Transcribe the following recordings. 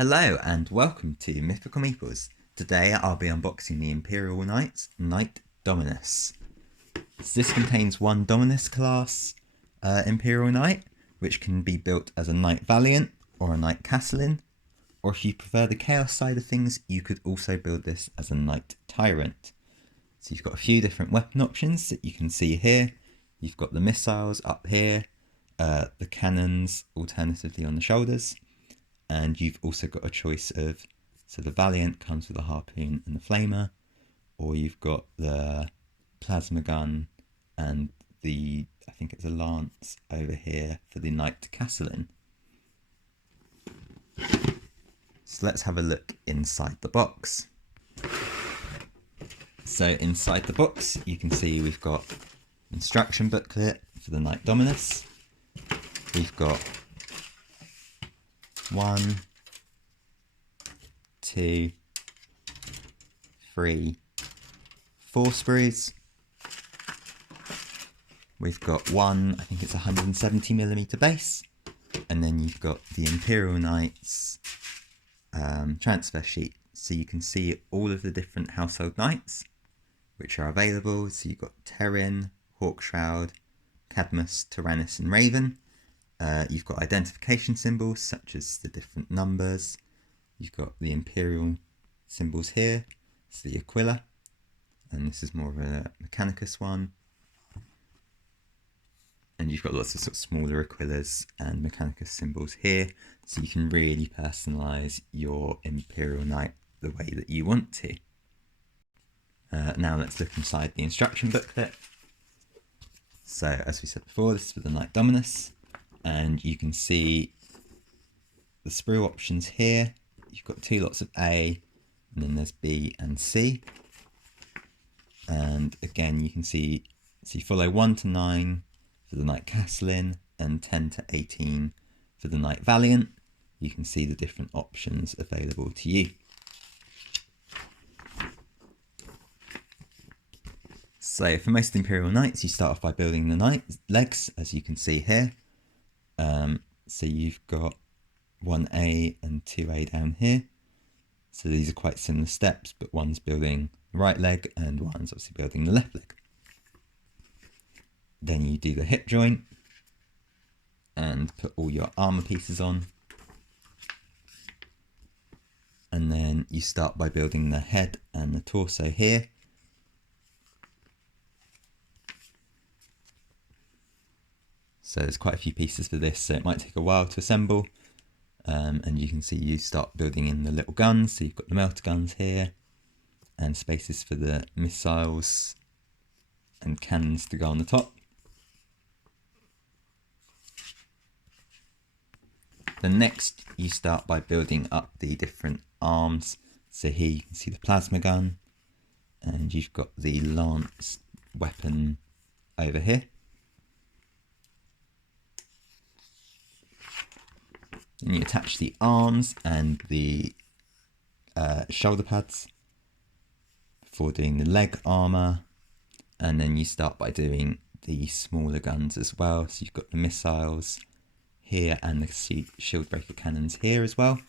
Hello and welcome to Mythical Meeples. Today I'll be unboxing the Imperial Knight, Knight Dominus. So this contains one Dominus class Imperial Knight, which can be built as a Knight Valiant or a Knight Castellan, or if you prefer the Chaos side of things, you could also build this as a Knight Tyrant. So you've got a few different weapon options that you can see here. You've got the missiles up here, the cannons alternatively on the shoulders, and you've also got a choice of, so the Valiant comes with a Harpoon and the Flamer, or you've got the Plasma gun and the, I think it's a Lance over here for the Knight Castellan. So let's have a look inside the box. So inside the box you can see we've got instruction booklet for the Knight Dominus. We've got 1, 2, 3, 4 sprues. We've got one, I think it's 170mm base, and then you've got the Imperial Knight's transfer sheet, so you can see all of the different household knights which are available. So you've got Terran, Hawkshroud, Cadmus, Tyrannus and Raven. You've got identification symbols such as the different numbers. You've got the Imperial symbols here, it's the Aquila, and this is more of a Mechanicus one. And you've got lots of sort of smaller Aquilas and Mechanicus symbols here, so you can really personalise your Imperial Knight the way that you want to. Now let's look inside the instruction booklet. So as we said before, this is for the Knight Dominus, and you can see the sprue options here. You've got two lots of A, and then there's B and C. And again, you can see, so you follow 1 to 9 for the Knight Castellan and 10 to 18 for the Knight Valiant. You can see the different options available to you. So for most Imperial Knights, you start off by building the knight legs, as you can see here. So you've got 1A and 2A down here. So these are quite similar steps, but one's building the right leg and one's obviously building the left leg. Then you do the hip joint and put all your armour pieces on. And then you start by building the head and the torso here. So there's quite a few pieces for this, so it might take a while to assemble. And you can see you start building in the little guns. So you've got the melter guns here and spaces for the missiles and cannons to go on the top. Then next you start by building up the different arms. So here you can see the plasma gun, and you've got the lance weapon over here. And you attach the arms and the shoulder pads before doing the leg armour, and then you start by doing the smaller guns as well. So you've got the missiles here and the shield breaker cannons here as well.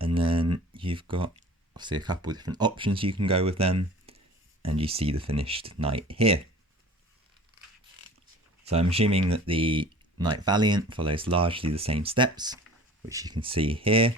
And then you've got obviously a couple of different options you can go with them, and you see the finished knight here. So I'm assuming that the Knight Valiant follows largely the same steps, which you can see here.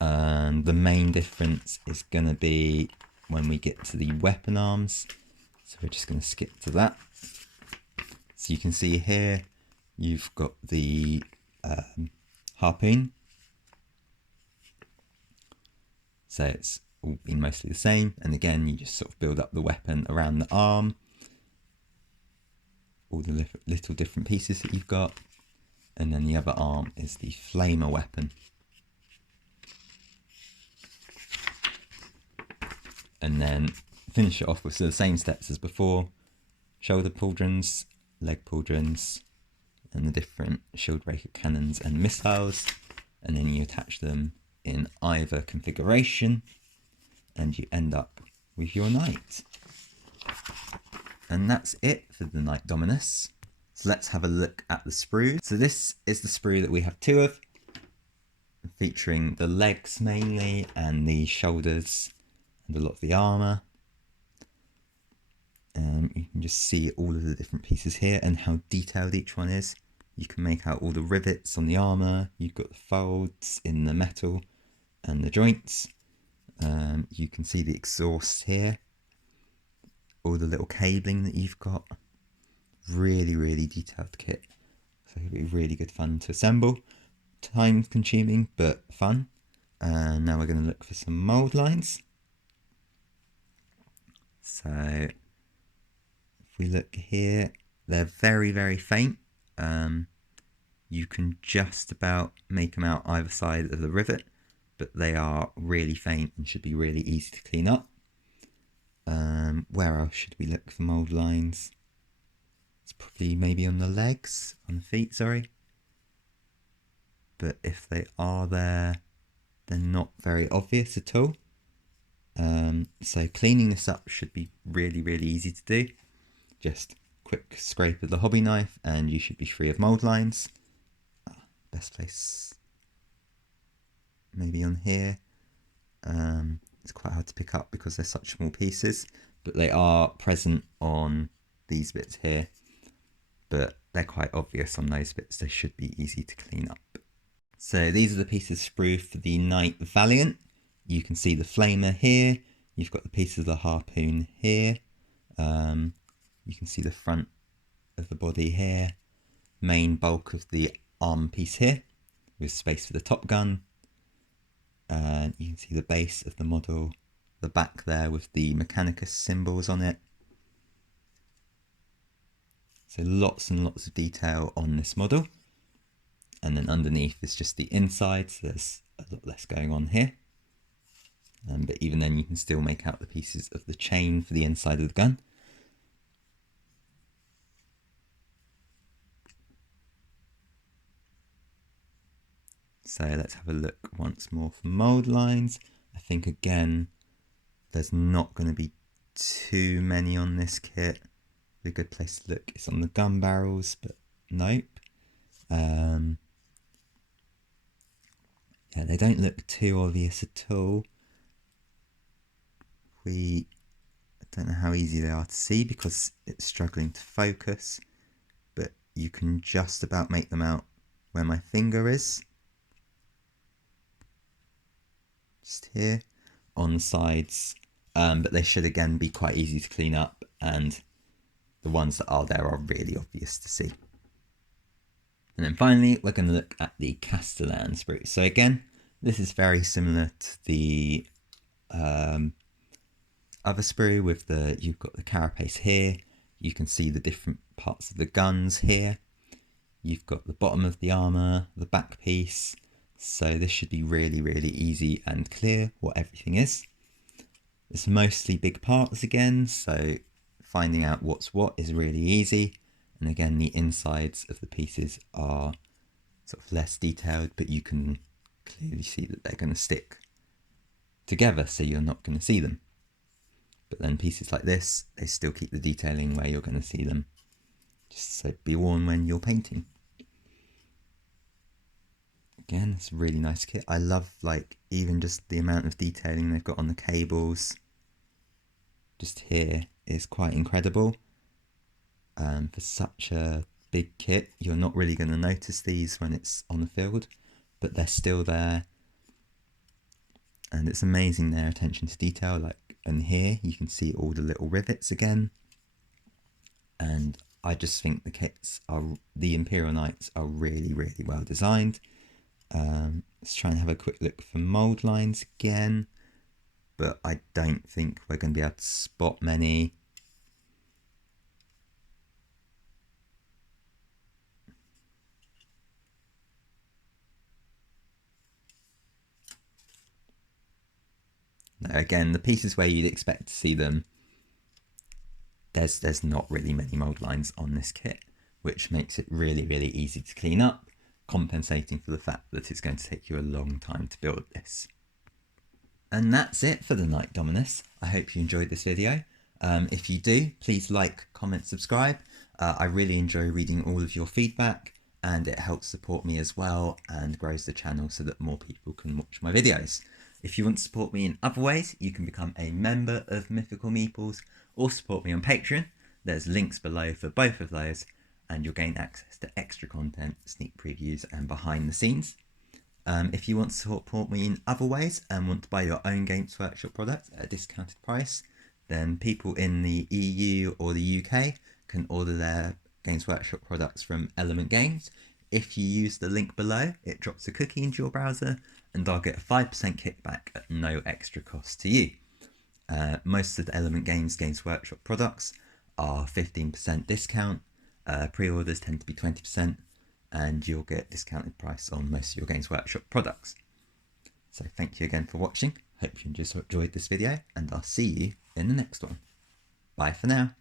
And the main difference is going to be when we get to the weapon arms. So we're just going to skip to that. So you can see here, you've got the Harpoon. So it's all been mostly the same. And again, you just sort of build up the weapon around the arm. All the little different pieces that you've got, and then the other arm is the flamer weapon. And then finish it off with the same steps as before: shoulder pauldrons, leg pauldrons, and the different shield breaker cannons and missiles, and then you attach them in either configuration, and you end up with your knight. And that's it for the Knight Dominus. So let's have a look at the sprue. So this is the sprue that we have two of. featuring the legs mainly and the shoulders and a lot of the armour. You can just see all of the different pieces here and how detailed each one is. You can make out all the rivets on the armour, you've got the folds in the metal and the joints. You can see the exhaust here, all the little cabling that you've got. Really, really detailed kit. So it'll be really good fun to assemble. Time consuming, but fun. And now we're going to look for some mould lines. So if we look here, they're very, very faint. You can just about make them out either side of the rivet, but they are really faint and should be really easy to clean up. Where else should we look for mould lines? It's probably maybe on the legs, on the feet, sorry. But if they are there, they're not very obvious at all. So cleaning this up should be really, really easy to do. Just quick scrape of the hobby knife and you should be free of mould lines. Best place maybe on here. It's quite hard to pick up because they're such small pieces, but they are present on these bits here, but they're quite obvious on those bits. They should be easy to clean up. So these are the pieces sprue for the Knight Valiant. You can see the flamer here. You've got the pieces of the harpoon here. You can see the front of the body here. Main bulk of the arm piece here with space for the top gun. And you can see the base of the model, the back there with the Mechanicus symbols on it. So lots and lots of detail on this model. And then underneath is just the inside, so there's a lot less going on here. But even then you can still make out the pieces of the chain for the inside of the gun. So let's have a look once more for mould lines. I think again, there's not going to be too many on this kit. A good place to look is on the gun barrels, but nope. Yeah, they don't look too obvious at all. I don't know how easy they are to see because it's struggling to focus, but you can just about make them out where my finger is. Just here on the sides, but they should again be quite easy to clean up, and the ones that are there are really obvious to see. And then finally we're going to look at the Castellan sprue. So again, this is very similar to the other sprue with you've got the carapace here. You can see the different parts of the guns here. You've got the bottom of the armour, the back piece. So this should be really, really easy and clear what everything is. It's mostly big parts again, so finding out what's what is really easy. And again, the insides of the pieces are sort of less detailed, but you can clearly see that they're going to stick together, so you're not going to see them. But then pieces like this, they still keep the detailing where you're going to see them. Just so be warned when you're painting. Again, it's a really nice kit. I love even just the amount of detailing they've got on the cables. Just here is quite incredible. For such a big kit, you're not really going to notice these when it's on the field, but they're still there. And it's amazing their attention to detail. And here you can see all the little rivets again. And I just think the Imperial Knights are really, really well designed. Let's try and have a quick look for mould lines again, but I don't think we're going to be able to spot many. No, again, the pieces where you'd expect to see them, there's not really many mould lines on this kit, which makes it really, really easy to clean up, compensating for the fact that it's going to take you a long time to build this. And that's it for the Knight Dominus. I hope you enjoyed this video. If you do, please like, comment, subscribe. I really enjoy reading all of your feedback, and it helps support me as well and grows the channel so that more people can watch my videos. If you want to support me in other ways, you can become a member of Mythical Meeples or support me on Patreon. There's links below for both of those, and you'll gain access to extra content, sneak previews and behind the scenes. If you want to support me in other ways and want to buy your own Games Workshop products at a discounted price, then people in the EU or the UK can order their Games Workshop products from Element Games. If you use the link below, it drops a cookie into your browser and I'll get a 5% kickback at no extra cost to you. Most of the Element Games Workshop products are 15% discount. Pre-orders tend to be 20%, and you'll get discounted price on most of your Games Workshop products. So thank you again for watching. Hope you enjoyed this video, and I'll see you in the next one. Bye for now.